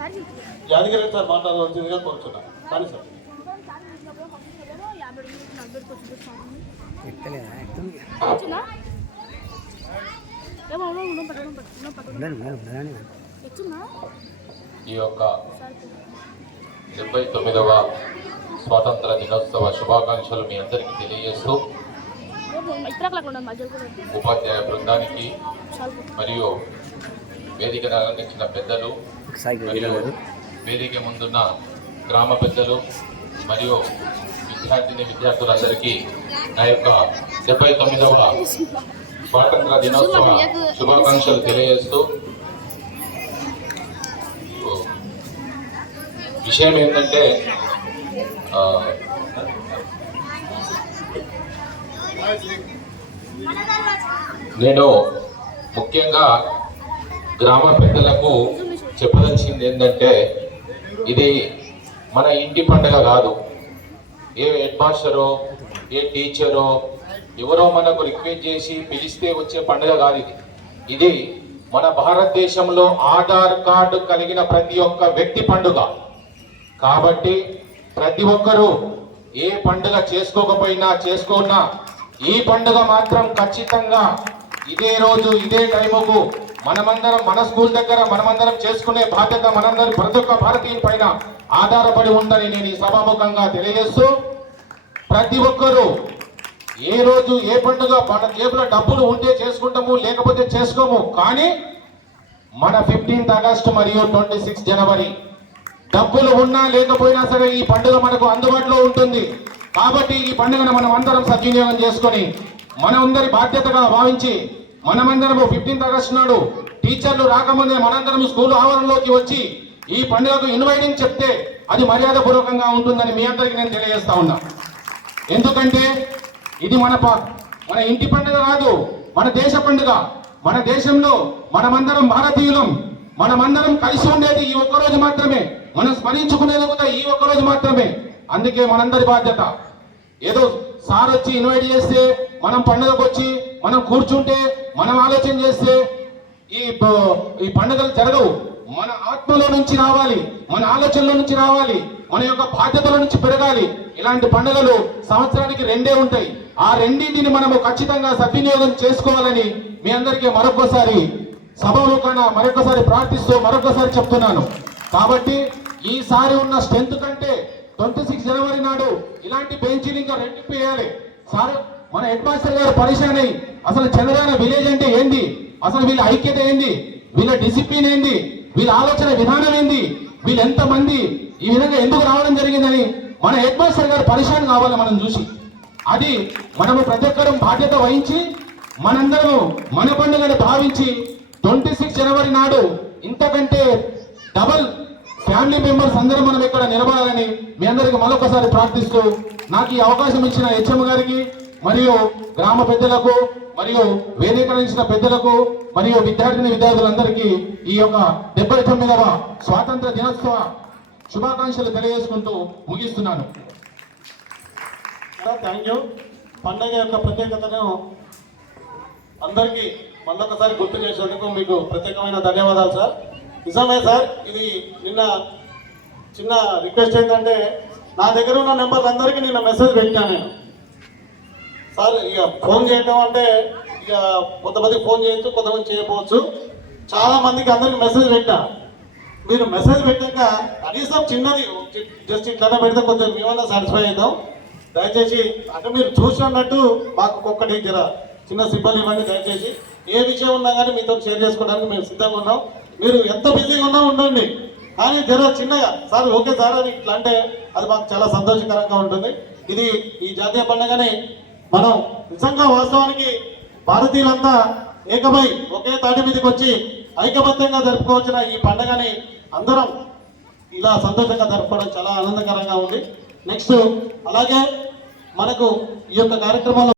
Yadagiri sir మాట్లాడవలసిందిగా కోరుతున్నా. కానీ సార్ ఈ యొక్క 79వ స్వాతంత్ర దినోత్సవ శుభాకాంక్షలు మీ అందరికీ తెలియజేస్తూ ఉపాధ్యాయ బృందానికి మరియు వేదికను అలంకరించిన పెద్దలు మరియు వేదిక ముందున్న గ్రామ పెద్దలు మరియు విద్యార్థులందరికీ నా యొక్క 79వ స్వాతంత్ర దినోత్సవ శుభాకాంక్షలు తెలియజేస్తూ విషయం ఏంటంటే నేను ముఖ్యంగా గ్రామ పెద్దలకు చెప్పదలిచింది ఏంటంటే ఇది మన ఇంటి పండుగ కాదు. ఏ హెడ్ మాస్టరో ఏ టీచరో ఎవరో మనకు రిక్వెస్ట్ చేసి పిలిస్తే వచ్చే పండుగ కాదు ఇది. ఇది మన భారతదేశంలో ఆధార్ కార్డు కలిగిన ప్రతి ఒక్క వ్యక్తి పండుగ. కాబట్టి ప్రతి ఒక్కరూ ఏ పండుగ చేసుకోకపోయినా చేసుకున్నా ఈ పండుగ మాత్రం ఖచ్చితంగా ఇదే రోజు ఇదే టైముకు మనమందరం మన స్కూల్ దగ్గర మనమందరం చేసుకునే బాధ్యత మనందరం ప్రతి ఒక్క భారతీయుల పైన ఆధారపడి ఉందని నేను ఈ సభాముఖంగా తెలియజేస్తూ ప్రతి ఒక్కరూ ఏ రోజు ఏ పండుగ మన జేబులో డబ్బులు ఉంటే చేసుకుంటాము, లేకపోతే చేసుకోము. కానీ మన 15th ఆగస్టు మరియు 26 జనవరి డబ్బులు ఉన్నా లేకపోయినా సరే ఈ పండుగ మనకు అందుబాటులో ఉంటుంది. కాబట్టి ఈ పండుగను మనం అందరం సద్వినియోగం చేసుకొని మనందరి బాధ్యతగా భావించి మనమందరము 15th ఆగస్టు నాడు టీచర్లు రాకముందే మనందరం స్కూల్ ఆవరణలోకి వచ్చి ఈ పండుగకు ఇన్వైటింగ్ చెప్తే అది మర్యాదపూర్వకంగా ఉంటుందని మీ అందరికీ నేను తెలియజేస్తా ఉన్నా. ఎందుకంటే ఇది మన ఇంటి పండుగ కాదు, మన దేశ పండుగ. మన దేశంలో మనమందరం భారతీయులం, మనమందరం కలిసి ఉండేది ఈ ఒక్కరోజు మాత్రమే, మనం స్మరించుకునేది కూడా ఈ ఒక్కరోజు మాత్రమే. అందుకే మనందరి బాధ్యత ఏదో సార్ వచ్చి ఇన్వైట్ చేస్తే మనం పండుగకు వచ్చి మనం కూర్చుంటే మనం ఆలోచన చేస్తే ఈ పండుగలు జరగవు. మన ఆత్మలో నుంచి రావాలి, మన ఆలోచనలో నుంచి రావాలి, మన యొక్క బాధ్యతల నుంచి పెరగాలి. ఇలాంటి పండుగలు సంవత్సరానికి 2 ఉంటాయి. ఆ రెండింటిని మనము ఖచ్చితంగా సద్వినియోగం చేసుకోవాలని మీ అందరికీ మరొకసారి సభాముఖంగా మరొకసారి ప్రార్థిస్తూ మరొకసారి చెప్తున్నాను. కాబట్టి ఈసారి ఉన్న స్ట్రెంత్ కంటే 26 జనవరి నాడు ఇలాంటి బెంచీలు ఇంకా రెట్టింపు వేయాలి. సార్ మన హెడ్ మాస్టర్ గారు పరిశాన్ అయ్యి అసలు చంద్రయాన విలేజ్ అంటే ఏంది, అసలు వీళ్ళ ఐక్యత ఏంది, వీళ్ళ డిసిప్లిన్ ఏంది, వీళ్ళ ఆలోచన విధానం ఏంది, వీళ్ళు ఎంతమంది ఈ విధంగా ఎందుకు రావడం జరిగిందని మన హెడ్ మాస్టర్ గారు పరిశాన్ కావాలి మనం చూసి. అది మనము ప్రతి ఒక్కరూ బాధ్యత వహించి మనందరము మన పండుగను భావించి 26 జనవరి నాడు ఇంతకంటే డబల్ ఫ్యామిలీ మెంబర్స్ అందరూ మనం ఇక్కడ నిలబడాలని మీ అందరికీ మరొకసారి ప్రార్థిస్తూ నాకు ఈ అవకాశం ఇచ్చిన హెచ్ఎం గారికి మరియు గ్రామ పెద్దలకు మరియు వేదికరించిన పెద్దలకు మరియు విద్యార్థులందరికీ ఈ యొక్క 79వ స్వాతంత్ర దినోత్సవ శుభాకాంక్షలు తెలియజేసుకుంటూ ముగిస్తున్నాను. Thank you. పండుగ యొక్క ప్రత్యేకతను అందరికీ మళ్ళొకసారి గుర్తు చేసేందుకు మీకు ప్రత్యేకమైన ధన్యవాదాలు సార్. నిజమే సార్, ఇది నిన్న చిన్న రిక్వెస్ట్ ఏంటంటే నా దగ్గర ఉన్న నెంబర్లందరికీ నిన్న మెసేజ్ పెట్టాను నేను. సార్ ఇక ఫోన్ చేయడం అంటే ఇక కొంతమందికి ఫోన్ చేయొచ్చు, కొంతమంది చేయకపోవచ్చు. చాలా మందికి అందరికి మెసేజ్ పెట్టా. మీరు మెసేజ్ పెట్టాక కనీసం చిన్నది జస్ట్ ఇట్లా పెడితే కొంచెం మేమన్నా సాటిస్ఫై అవుతాం. దయచేసి అంటే మీరు చూసినట్టు మాకు ఒక్కటి జర చిన్న సింబల్ ఇవ్వండి దయచేసి. ఏ విషయం ఉన్నా కానీ మీతో షేర్ చేసుకోవడానికి మేము సిద్ధంగా ఉన్నాం. మీరు ఎంత బిజీగా ఉన్నా ఉండండి, కానీ జర చిన్నగా సార్ ఓకే సార్ అని ఇట్లా అంటే అది మాకు చాలా సంతోషకరంగా ఉంటుంది. ఇది ఈ జాతీయ పండుగని మనం నిజంగా వాస్తవానికి భారతీయులంతా ఏకమై ఒకే తాటి మీదకి వచ్చి ఐకమత్యంగా జరుపుకోవచ్చిన ఈ పండుగని అందరం ఇలా సంతోషంగా జరుపుకోవడం చాలా ఆనందకరంగా ఉంది. నెక్స్ట్ అలాగే మనకు ఈ యొక్క కార్యక్రమంలో